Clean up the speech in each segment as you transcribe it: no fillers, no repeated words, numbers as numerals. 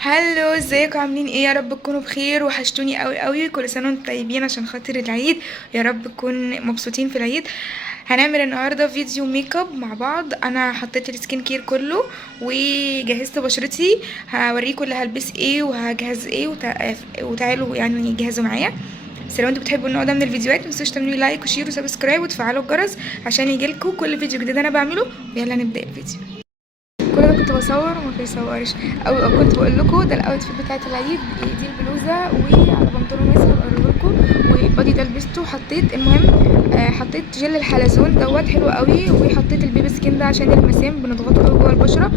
هلو، ازيكم؟ عاملين ايه؟ يا رب تكونوا بخير. وحشتوني قوي قوي. كل سنه وانتم طيبين عشان خاطر العيد. يا رب تكون مبسوطين في العيد. هنعمل النهارده فيديو ميك اب مع بعض. انا حطيت السكين كير كله وجهزت بشرتي. هوريكم اللي هلبس ايه وهجهز ايه وتعالوا يعني جهزوا معايا. بس لو انتوا بتحبوا النوع ده من الفيديوهات متنسوش تعملوا لايك وشير وسبسكرايب وتفعلوا الجرس عشان يجيلكوا كل فيديو جديد انا بعمله. ويلا نبدا الفيديو. كل ده كنت بصور وما بيصورش، او كنت بقول لكم ده الاوتفيت بتاعت العيد. دي البلوزه وعلى بنطلون واسع بقرب لكم، والبادي ده لبسته. حطيت المهم حطيت جل الحلزون دوت حلو قوي، وحطيت البيبي سكين ده عشان المسام بنضغطه قوي جوه البشره.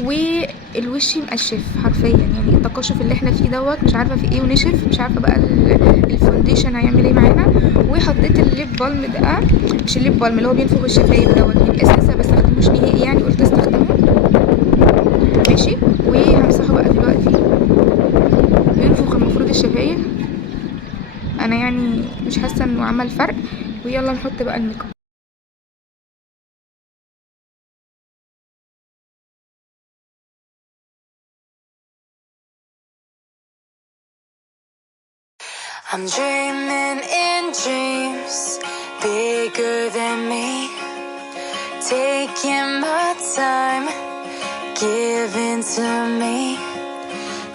والوش مقشف حرفيا، يعني التقشف اللي احنا فيه دوت مش عارفه في ايه ونشف، مش عارفه بقى الفونديشن هيعمل ايه معانا. وحطيت الليب بالم ده، مش الليب بالم اللي هو بينفخ الشفايف دوت، من الاساس ما بستخدموش نهائي يعني قلت استخدمه. ماشي، وهمسحه بقى دلوقتي. بينفخ المفروض الشفايف، انا يعني مش حاسه انه عمل فرق. ويلا نحط بقى الميك اب. I'm dreaming in dreams bigger than me, taking my time, giving to me,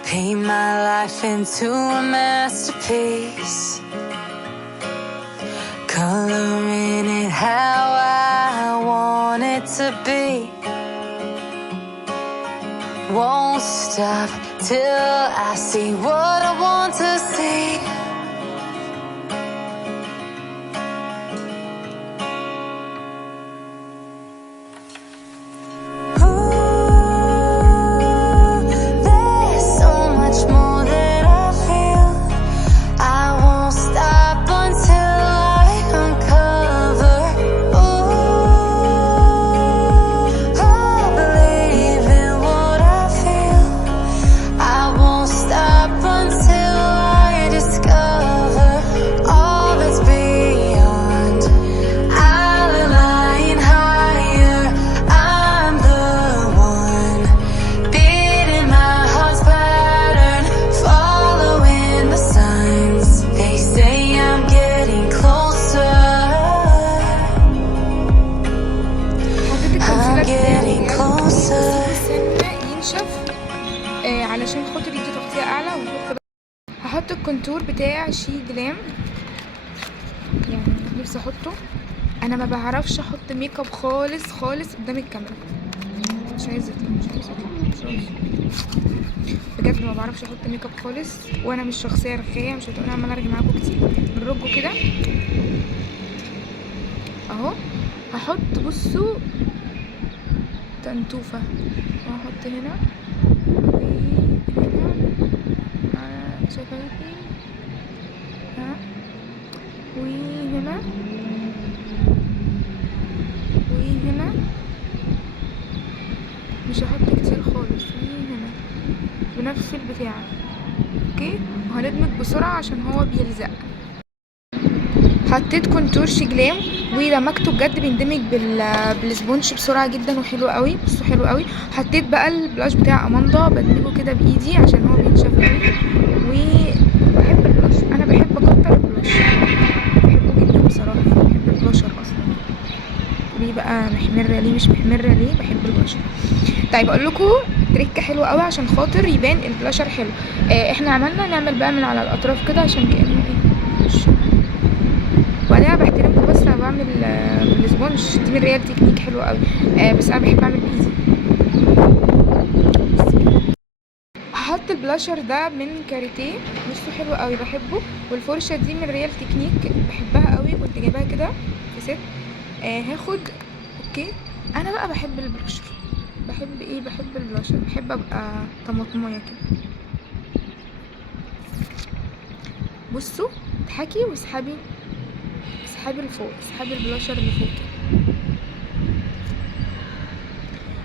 paint my life into a masterpiece, coloring it how I want it to be. Won't stop till I see what I want to see. علشان خاطر يدي تغطية اعلى. هحط الكونتور بتاع شي جلام، يعني نفسي احطه. انا ما بعرفش احط ميك اب خالص خالص قدام الكاميرا. مش عايزه بجد ما بعرفش احط ميك اب خالص، وانا مش شخصيه رخيه. مش هتقولي عماله ارجع معاكم كتير. بنرجه كده اهو. هحط بصوا تنتوفه، وهحط هنا وهنا على شفايفي، وهنا وهنا. مش هحط كتير خالص، وهنا بنفس البتاع. اوكي، وهندمج بسرعه عشان هو بيلزق. حطيت كونتور شجلام ودمجته، بجد بيندمج بالسبونج بسرعه جدا وحلو قوي. بصوا حلو قوي. حطيت بقى البلاش بتاع اماندا، بدمجه كده بايدي عشان هو بينشف قوي. وبحب البلاش، انا بحب اكتر البلاش، بحبه جدا بصراحه. بحب البلاشر اصلا. ليه بقى محمره؟ ليه مش محمره؟ ليه بحب البلاشر. طيب اقول لكم تريكه حلوه قوي عشان خاطر يبان البلاشر حلو. احنا نعمل بقى من على الاطراف كده عشان كانه ايه. وبعدين بحترمكم، بس انا بعمل بالسبونج دي من ريال تكنيك حلوه قوي. بس انا بحب اعمل بايدي. هحط البلاشر ده من كاريتيه، بصوا حلو قوي بحبه. والفرشه دي من ريال تكنيك بحبها قوي، كنت جايباها كده في ست. هاخد. اوكي، انا بقى بحب البلاشر. بحب ايه؟ بحب البلاشر. بحب ابقى طماطمايه كده. بصوا اضحكي واسحبي لفوق، اسحبي البلاشر اللي فوق كده.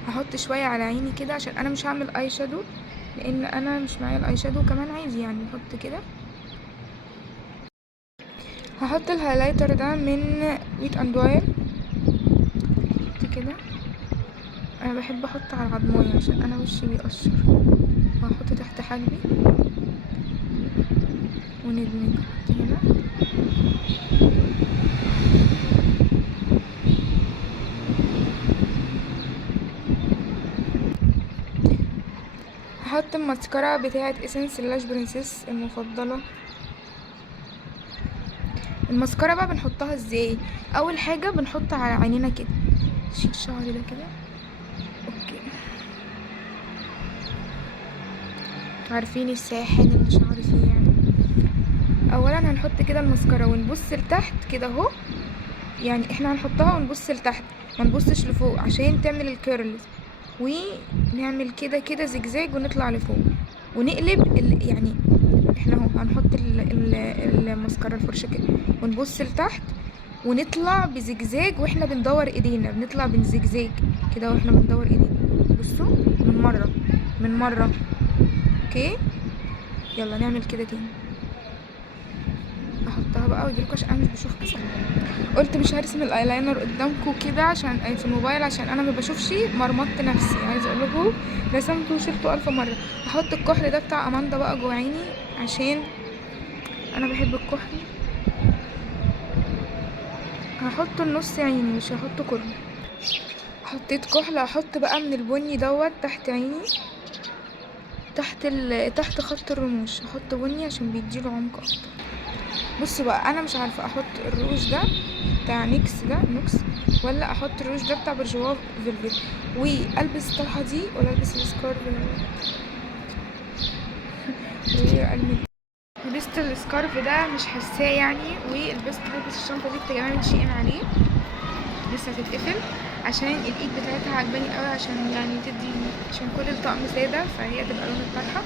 هحط شويه على عيني كده عشان انا مش هعمل اي شادو، لان انا مش معايا الاي شادو كمان. عايز يعني نحط كده. هحط الهايلايتر ده من ويت اند واير كده. انا بحب احط على العضمايه عشان انا وشي بيقشر. وهحط تحت حاجبي وندمج هنا. هحط الماسكارا بتاعه اسنس لاش برنسيس المفضله. الماسكارا بقى بنحطها ازاي؟ اول حاجه بنحط على عينينا كده، شيل شعري ده كده. اوكي، عارفين الساحل اللي شعري فيه يعني. اولا هنحط كده الماسكارا ونبص لتحت كده اهو، يعني احنا هنحطها ونبص لتحت ما نبصش لفوق عشان تعمل الكيرلز، ونعمل كده كده زجزاج ونطلع لفوق ونقلب يعني احنا اهو هنحط الماسكارا الفرشة كده ونبص لتحت ونطلع بزجزاج واحنا بندور ايدينا، بنطلع بزجزاج كده واحنا بندور ايدينا. بصوا من مرة. اوكي يلا نعمل كده تاني. احطها بقى واجيلكوا عشان انا مش بشوف اصلا. قلت مش هرسم الايلاينر قدامكم كده عشان في الموبايل عشان انا ما بشوفش، مرمطت نفسي. عايزه اقول لكم رسمته وشلته 1000 مره. هحط الكحل ده بتاع اماندا بقى جوه عيني عشان انا بحب الكحل. هحطه لنص عيني مش هحطه كله. حطيت كحل، هحط بقى من البني دوت تحت عيني، تحت خط الرموش هحط بني عشان بيديله عمق اكتر. بصوا بقى انا مش عارفه احط الروج ده بتاع نيكس ولا احط الروج ده بتاع برجوا فيلفيت والبس الطرحه دي ولا البس السكارف. لبست السكارف ده مش حاساه يعني، هلبس الشنطه دي كمان شيئا عليه لسه هتتقفل عشان الايد بتاعتها عجباني قوي، عشان يعني تدي عشان كل الطقم ساده فهي تبقى لون الطرحه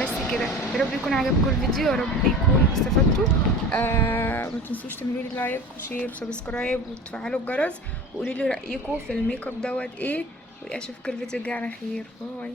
بس كده. يا رب يكون عجبكم الفيديو، يا رب يكون استفدتوا. ما تنسوش تعملوا لي لايك وشير وسبسكرايب وتفعلوا الجرس وقولوا لي رايكم في الميك اب دوت ايه، واشوفكم الفيديو الجاي على خير. باي.